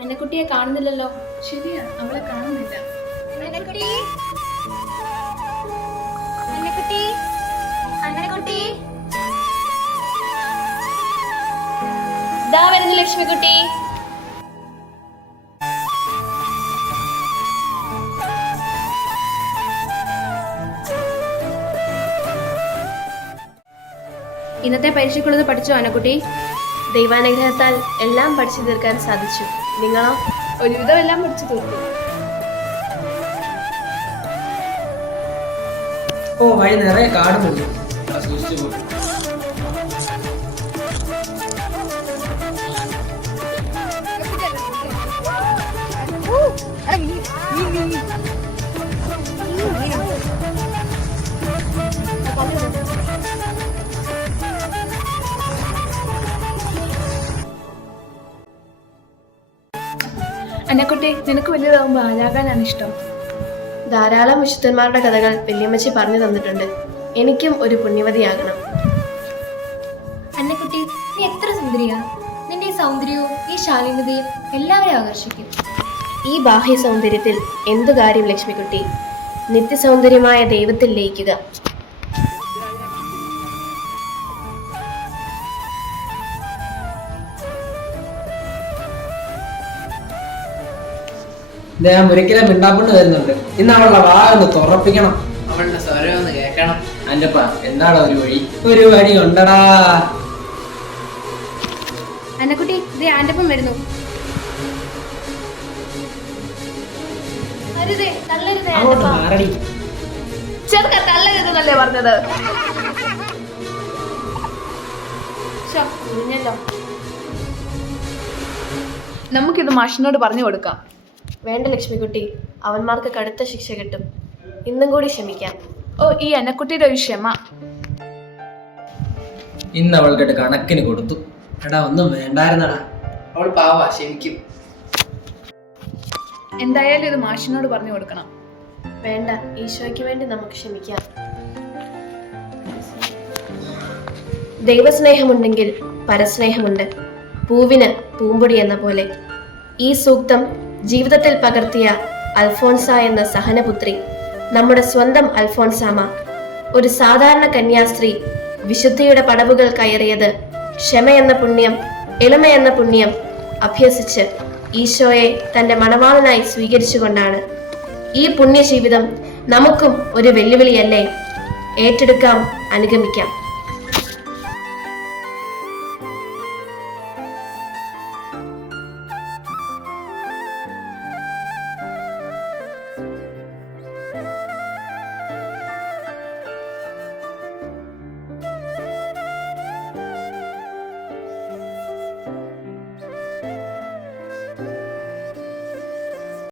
അന്നക്കുട്ടിയെ കാണുന്നില്ലല്ലോ. ശരിയാ അവളെ കാണുന്നില്ല. അന്നക്കുട്ടി? അന്നക്കുട്ടി? അന്നക്കുട്ടി? ദാ വരുന്നു ലക്ഷ്മിക്കുട്ടി. ഇന്നത്തെ പരീക്ഷയ്ക്കുള്ളത് പഠിച്ചു അനക്കുട്ടി ദൈവാനുഗ്രഹത്താൽ എല്ലാം പഠിച്ചു തീർക്കാൻ സാധിച്ചു. നിങ്ങളോ? ഒരുവിധം എല്ലാം പഠിച്ചു തീർത്തു. ഓ വഴി നിറയെ കാടുമുണ്ട്. അന്നക്കുട്ടി നിനക്ക് വലിയതാകുമ്പോൾ ആരാകാനാണ് ഇഷ്ടം? ധാരാളം വിശുദ്ധന്മാരുടെ കഥകൾ വല്യമ്മച്ചി പറഞ്ഞു തന്നിട്ടുണ്ട്. എനിക്കും ഒരു പുണ്യവതിയാകണം. അന്നക്കുട്ടി നീ എത്ര സുന്ദരിയാ. നിന്റെ സൗന്ദര്യവും ഈ ശാലീനതയും എല്ലാവരെയും ആകർഷിക്കും. ഈ ബാഹ്യ സൗന്ദര്യത്തിൽ എന്തു കാര്യം ലക്ഷ്മിക്കുട്ടി? നിത്യസൗന്ദര്യമായ ദൈവത്തിൽ ലയിക്കുക. ദേ ഒരിക്കലും മിണ്ടാപ്പണ്ട് വരുന്നുണ്ട് ഇന്ന് അവളുടെ വാ ഒന്ന് തുറപ്പിക്കണം. അവളുടെ സ്വരം ഒന്ന് കേൾക്കണം. അല്ലപ്പ എന്താടാ ഒരു വഴി? ഒരു വഴി ഉണ്ടടാ. അന്നക്കുട്ടി ഇത് ആന്റപ്പം വരുന്നു. അരുതേ തള്ളരുതേ അങ്ങോട്ട് മാറടി. ചെറുക്ക തള്ളരുതെന്നല്ലേ പറഞ്ഞത്? നമുക്കിത് മാഷിനോട് പറഞ്ഞു കൊടുക്കാം. വേണ്ട ലക്ഷ്മിക്കുട്ടി അവന്മാർക്ക് കടുത്ത ശിക്ഷ കിട്ടും. ഇന്നും കൂടി ക്ഷമിക്കാം. ഓ ഈ അന്നക്കുട്ടിയുടെ ഒരു ക്ഷമ. ഇന്ന് അവൾക്കിട്ട് കണക്കിന് കൊടുത്തു. എടാ ഒന്നും വേണ്ടായിരുന്നടാ. അവൾ പാവാ ക്ഷമിക്കും. എന്തായാലും ഇത് മാഷിനോട് പറഞ്ഞു കൊടുക്കണം. വേണ്ട ഈശോയ്ക്ക് വേണ്ടി നമുക്ക് ക്ഷമിക്കാം. ദൈവസ്നേഹമുണ്ടെങ്കിൽ പരസ്നേഹമുണ്ട്. പൂവിന് പൂമ്പൊടി എന്ന പോലെ. ഈ സൂക്തം ജീവിതത്തിൽ പകർത്തിയ അൽഫോൺസ എന്ന സഹനപുത്രി നമ്മുടെ സ്വന്തം അൽഫോൺസാമ. ഒരു സാധാരണ കന്യാസ്ത്രീ വിശുദ്ധിയുടെ പടവുകൾ കയറിയത് എന്ന പുണ്യം എളിമ എന്ന പുണ്യം അഭ്യസിച്ച് ഈശോയെ തന്റെ മണവാളനായി സ്വീകരിച്ചുകൊണ്ടാണ്. ഈ പുണ്യജീവിതം നമുക്കും ഒരു വെല്ലുവിളിയല്ലേ? ഏറ്റെടുക്കാം അനുഗമിക്കാം.